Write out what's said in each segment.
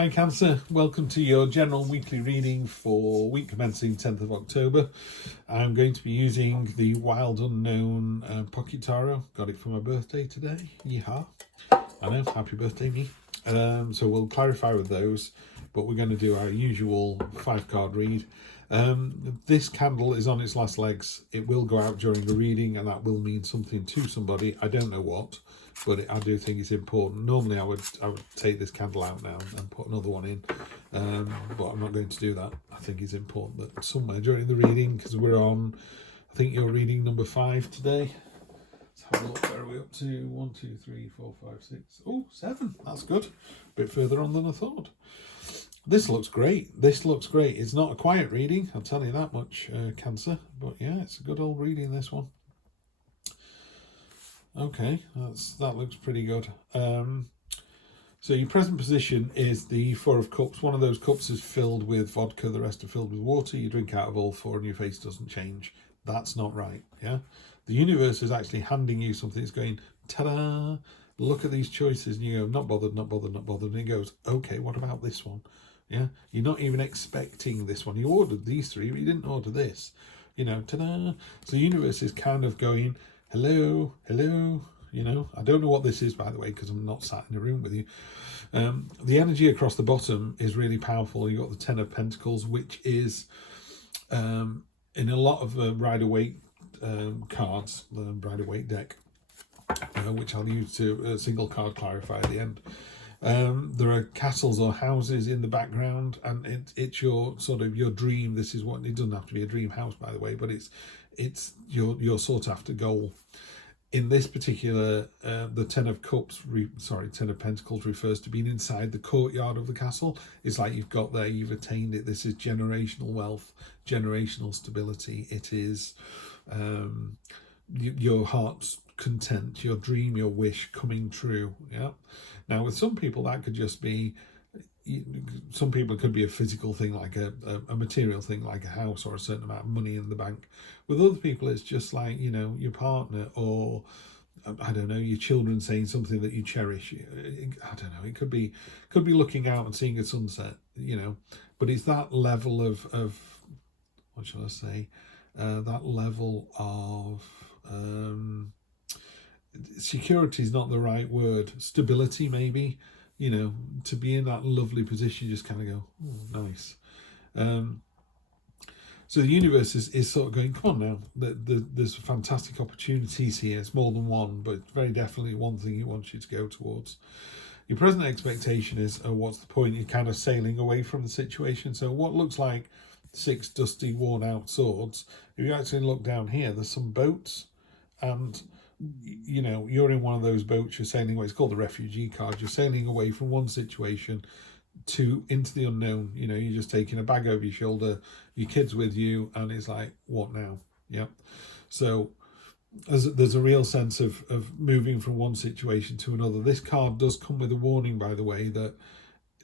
Hi Cancer, welcome to your general weekly reading for week commencing 10th of October. I'm going to be using the Wild Unknown Pocket Tarot. Got it for my birthday today. Yeehaw. I know, happy birthday me. So we'll clarify with those, but we're going to do our usual 5-card read. This candle is on its last legs. It will go out during the reading and that will mean something to somebody. I don't know what, but I do think it's important. Normally I would take this candle out now and put another one in, but I'm not going to do that. I think it's important that somewhere during the reading, because we're on, I think you're reading number 5 today. Let's have a look. Where are we up to? 1, 2, 3, 4, 5, 6. Oh, 7. That's good. A bit further on than I thought. This looks great. This looks great. It's not a quiet reading, I'll tell you that much, Cancer. But yeah, it's a good old reading, this one. Okay, that looks pretty good. So your present position is the 4 of Cups. One of those cups is filled with vodka, the rest are filled with water. You drink out of all 4 and your face doesn't change. That's not right, yeah? The universe is actually handing you something. It's going, ta-da, look at these choices. And you go, not bothered, not bothered, not bothered. And it goes, okay, what about this one? Yeah, you're not even expecting this one. You ordered these 3, but you didn't order this. You know, ta-da. So the universe is kind of going, hello, hello. You know, I don't know what this is, by the way, because I'm not sat in a room with you. The energy across the bottom is really powerful. You've got the 10 of Pentacles, which is in a lot of Rider-Waite cards, the Rider-Waite deck, which I'll use to single card clarify at the end. There are castles or houses in the background, and it's your sort of your dream. This is what, it doesn't have to be a dream house, by the way, but it's your sought after goal. In this particular, the 10 of Cups, 10 of Pentacles refers to being inside the courtyard of the castle. It's like you've got there, you've attained it. This is generational wealth, generational stability. It is your heart's content, your dream, your wish coming true. Yeah. Now, with some people, that could just be, some people it could be a physical thing, like a material thing, like a house or a certain amount of money in the bank. With other people, it's just like, you know, your partner or, I don't know, your children saying something that you cherish. I don't know, it could be looking out and seeing a sunset, you know, but it's that level of what shall I say, that level of security is not the right word, stability maybe, you know, to be in that lovely position, you just kind of go, oh, nice. So the universe is sort of going, come on now, there's fantastic opportunities here. It's more than one, but very definitely one thing it wants you to go towards. Your present expectation is, what's the point? You're kind of sailing away from the situation. So what looks like 6 dusty, worn out swords, if you actually look down here, there's some boats, and you know, you're in one of those boats, you're sailing away. It's called the refugee card. You're sailing away from one situation into the unknown. You know, you're just taking a bag over your shoulder, your kids with you, and it's like, what now? Yeah. So there's a real sense of moving from one situation to another. This card does come with a warning, by the way, that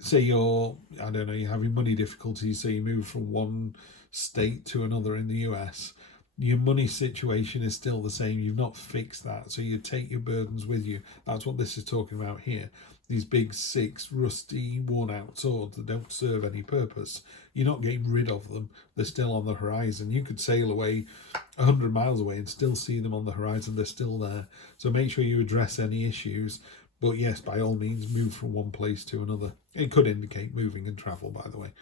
say you're, I don't know, you're having money difficulties, so you move from one state to another in the US. Your money situation is still the same. You've not fixed that. So you take your burdens with you. That's what this is talking about here. These big 6 rusty, worn out swords that don't serve any purpose. You're not getting rid of them. They're still on the horizon. You could sail away 100 miles away and still see them on the horizon. They're still there. So make sure you address any issues. But yes, by all means, move from one place to another. It could indicate moving and travel, by the way.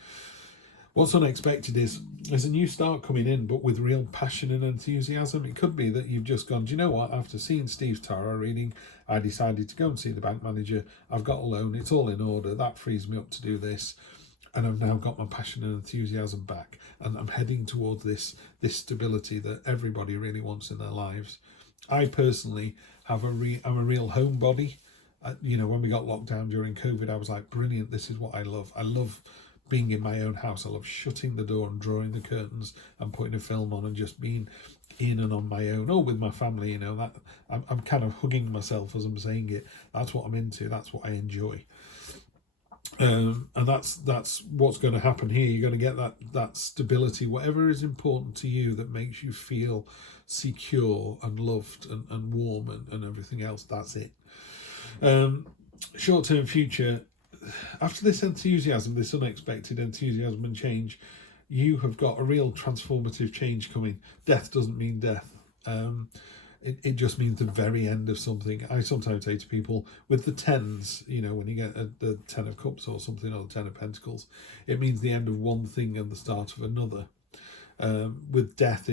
What's unexpected is there's a new start coming in, but with real passion and enthusiasm. It could be that you've just gone, do you know what? After seeing Steve's tarot reading, I decided to go and see the bank manager. I've got a loan. It's all in order. That frees me up to do this. And I've now got my passion and enthusiasm back. And I'm heading towards this stability that everybody really wants in their lives. I personally have I'm a real homebody. You know, when we got locked down during COVID, I was like, brilliant. This is what I love. I love being in my own house. I love shutting the door and drawing the curtains and putting a film on and just being in and on my own, or with my family. You know, that I'm kind of hugging myself as I'm saying it. That's what I'm into. That's what I enjoy. And that's what's going to happen here. You're going to get that stability, whatever is important to you that makes you feel secure and loved and warm and everything else. That's it. Short-term future, after this enthusiasm, this unexpected enthusiasm and change, you have got a real transformative change coming. Death doesn't mean death. It just means the very end of something. I sometimes say to people with the tens, when you get the 10 of cups or something, or the 10 of pentacles, it means the end of one thing and the start of another. With death, so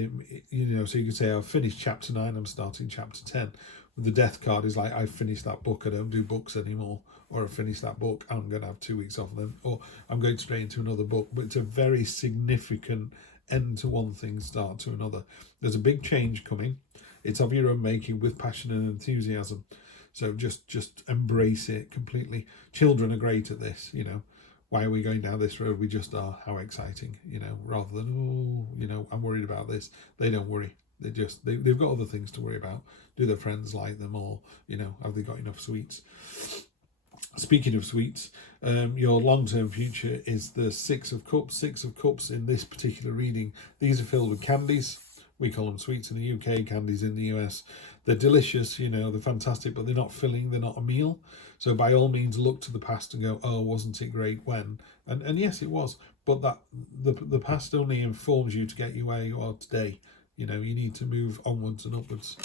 you can say, I've finished chapter 9, I'm starting chapter 10. With the death card is like, I've finished that book, I don't do books anymore. Or I've finished that book, I'm going to have 2 weeks off then. Or I'm going straight into another book. But it's a very significant end to one thing, start to another. There's a big change coming. It's of your own making with passion and enthusiasm. So just embrace it completely. Children are great at this, Why are we going down this road? We just are. How exciting, rather than, I'm worried about this. They don't worry. They've got other things to worry about. Do their friends like them, or, have they got enough sweets? Speaking of sweets, your long-term future is the 6 of Cups. 6 of Cups in this particular reading. These are filled with candies. We call them sweets in the UK, candies in the US. They're delicious, they're fantastic, but they're not filling, they're not a meal. So by all means, look to the past and go, oh, wasn't it great when? And yes, it was. But that the past only informs you to get you where you are today. You need to move onwards and upwards.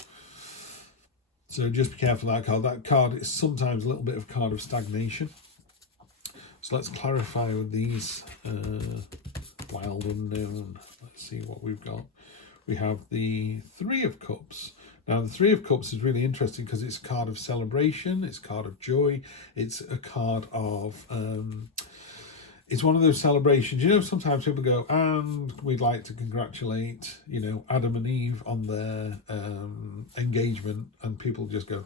So just be careful of that card. That card is sometimes a little bit of a card of stagnation. So let's clarify with these. Wild unknown. Let's see what we've got. We have the 3 of Cups. Now, the 3 of Cups is really interesting because it's a card of celebration, it's a card of joy, it's a card of, it's one of those celebrations. Sometimes people go, and we'd like to congratulate, Adam and Eve on their engagement, and people just go,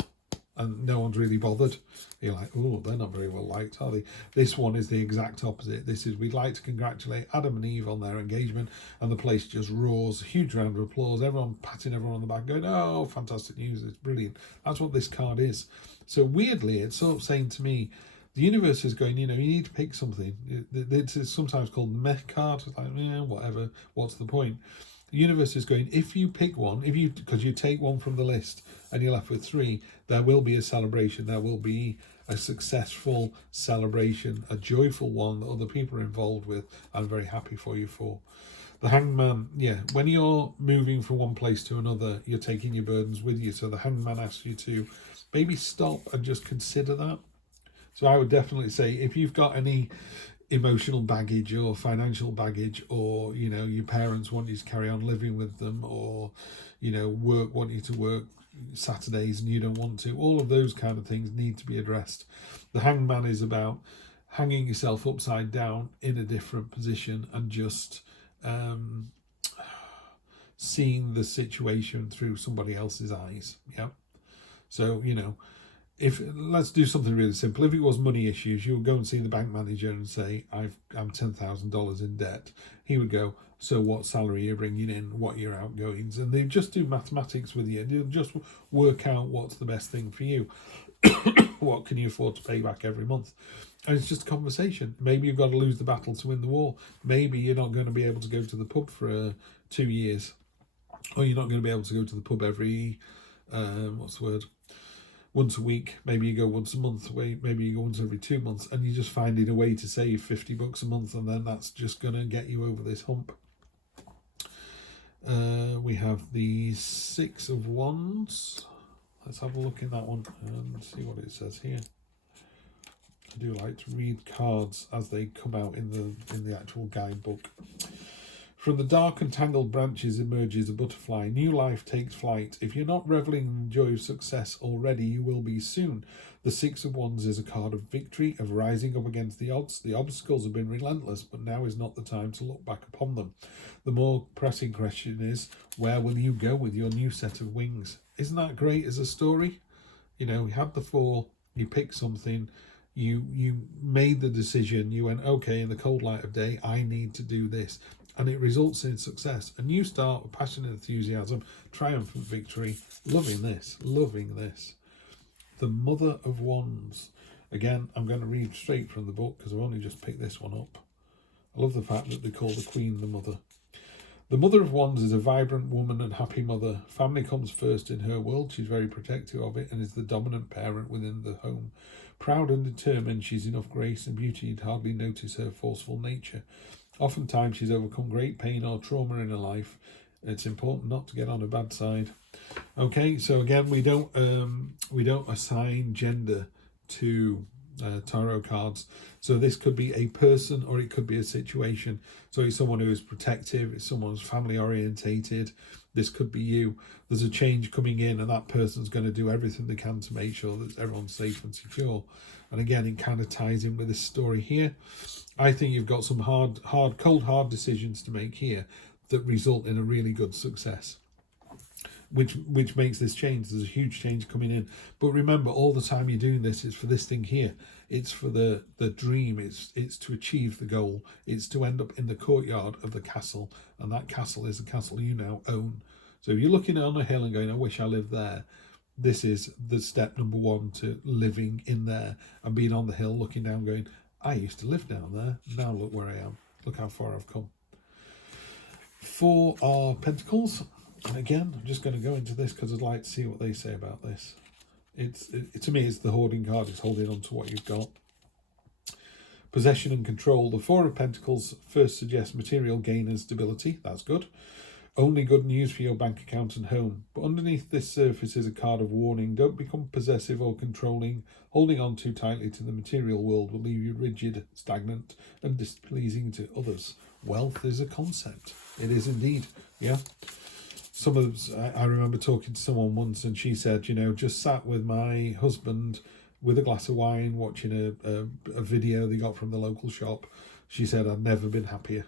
and no one's really bothered. You're like, oh, they're not very well liked, are they? This one is the exact opposite. This is, we'd like to congratulate Adam and Eve on their engagement, and the place just roars, a huge round of applause, everyone patting everyone on the back, going, oh, fantastic news, it's brilliant. That's what this card is. So weirdly, it's sort of saying to me, the universe is going, you need to pick something. It's sometimes called the meh card. It's like, whatever, what's the point? The universe is going, if you pick one, because you take one from the list and you're left with 3, there will be a celebration. There will be a successful celebration, a joyful one that other people are involved with. I'm very happy for you for. The Hangman, when you're moving from one place to another, you're taking your burdens with you. So the Hangman asks you to maybe stop and just consider that. So I would definitely say, if you've got any emotional baggage or financial baggage, or your parents want you to carry on living with them, or work want you to work Saturdays and you don't want to, all of those kind of things need to be addressed. The Hangman is about hanging yourself upside down in a different position and just seeing the situation through somebody else's eyes. So if let's do something really simple. If it was money issues, you would go and see the bank manager and say, I'm $10,000 in debt. He would go, so what salary you're bringing in, what are your outgoings? And they just do mathematics with you. They'll just work out what's the best thing for you. What can you afford to pay back every month? And it's just a conversation. Maybe you've got to lose the battle to win the war. Maybe you're not going to be able to go to the pub for 2 years. Or you're not going to be able to go to the pub every, once a week. Maybe you go once a month, maybe you go once every 2 months, and you're just finding a way to save $50 a month, and then that's just going to get you over this hump. We have the 6 of Wands. Let's have a look in that one and see what it says here. I do like to read cards as they come out in the actual guidebook. From the dark and tangled branches emerges a butterfly. New life takes flight. If you're not reveling in the joy of success already, you will be soon. The 6 of Wands is a card of victory, of rising up against the odds. The obstacles have been relentless, but now is not the time to look back upon them. The more pressing question is, where will you go with your new set of wings? Isn't that great as a story? You had the 4, you picked something, you made the decision, you went, okay, in the cold light of day, I need to do this. And it results in success. A new start with passion and enthusiasm, triumphant victory. Loving this. The Mother of Wands. Again, I'm going to read straight from the book because I've only just picked this one up. I love the fact that they call the Queen the Mother. The Mother of Wands is a vibrant woman and happy mother. Family comes first in her world. She's very protective of it and is the dominant parent within the home. Proud and determined, she's enough grace and beauty you'd hardly notice her forceful nature. Oftentimes she's overcome great pain or trauma in her life. It's important not to get on her bad side. Okay, so again, we don't assign gender to tarot cards. So this could be a person or it could be a situation. So it's someone who is protective, it's someone who's family orientated. This could be you. There's a change coming in and that person's going to do everything they can to make sure that everyone's safe and secure. And again, it kind of ties in with this story here. I think you've got some cold hard decisions to make here that result in a really good success. Which makes this change. There's a huge change coming in. But remember, all the time you're doing this, it's for this thing here. It's for the dream. It's to achieve the goal. It's to end up in the courtyard of the castle. And that castle is the castle you now own. So if you're looking on a hill and going, I wish I lived there, this is the step number one to living in there and being on the hill, looking down, going, I used to live down there. Now look where I am. Look how far I've come. 4 are Pentacles. And again, I'm just going to go into this because I'd like to see what they say about this. To me, it's the hoarding card. It's holding on to what you've got. Possession and control. The 4 of Pentacles first suggests material gain and stability. That's good. Only good news for your bank account and home. But underneath this surface is a card of warning. Don't become possessive or controlling. Holding on too tightly to the material world will leave you rigid, stagnant, and displeasing to others. Wealth is a concept. It is indeed. Yeah. I remember talking to someone once and she said, just sat with my husband with a glass of wine watching a video they got from the local shop. She said, I've never been happier.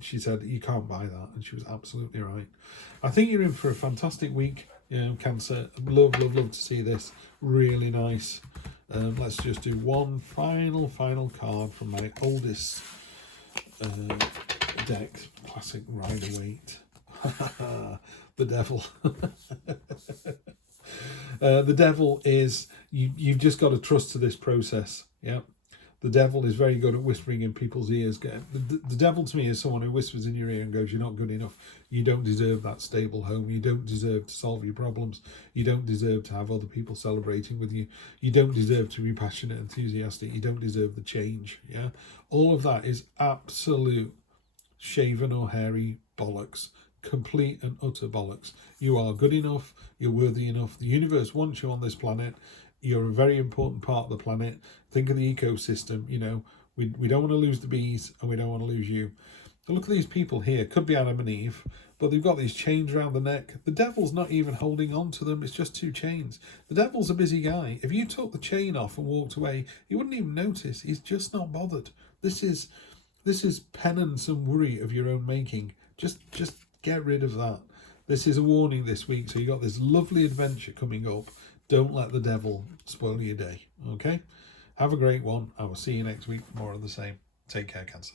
She said, you can't buy that. And she was absolutely right. I think you're in for a fantastic week, Cancer. Love to see this. Really nice. Let's just do one final card from my oldest deck, classic Rider-Waite. The Devil. The Devil is, you've just got to trust to this process. Yeah. The Devil is very good at whispering in people's ears. The Devil to me is someone who whispers in your ear and goes, you're not good enough. You don't deserve that stable home. You don't deserve to solve your problems. You don't deserve to have other people celebrating with you. You don't deserve to be passionate, enthusiastic. You don't deserve the change. Yeah. All of that is absolute shaven or hairy bollocks. Complete and utter bollocks. You are good enough. You're worthy enough. The universe wants you on this planet. You're a very important part of the planet. Think of the ecosystem. We don't want to lose the bees and we don't want to lose you. But look at these people here. Could be Adam and Eve, but they've got these chains around the neck. The Devil's not even holding on to them. It's just 2 chains. The Devil's a busy guy. If you took the chain off and walked away, you wouldn't even notice. He's just not bothered. This is penance and worry of your own making. Just get rid of that. This is a warning this week. So you got this lovely adventure coming up. Don't let the devil spoil your day. Okay? Have a great one. I will see you next week for more of the same. Take care, Cancer.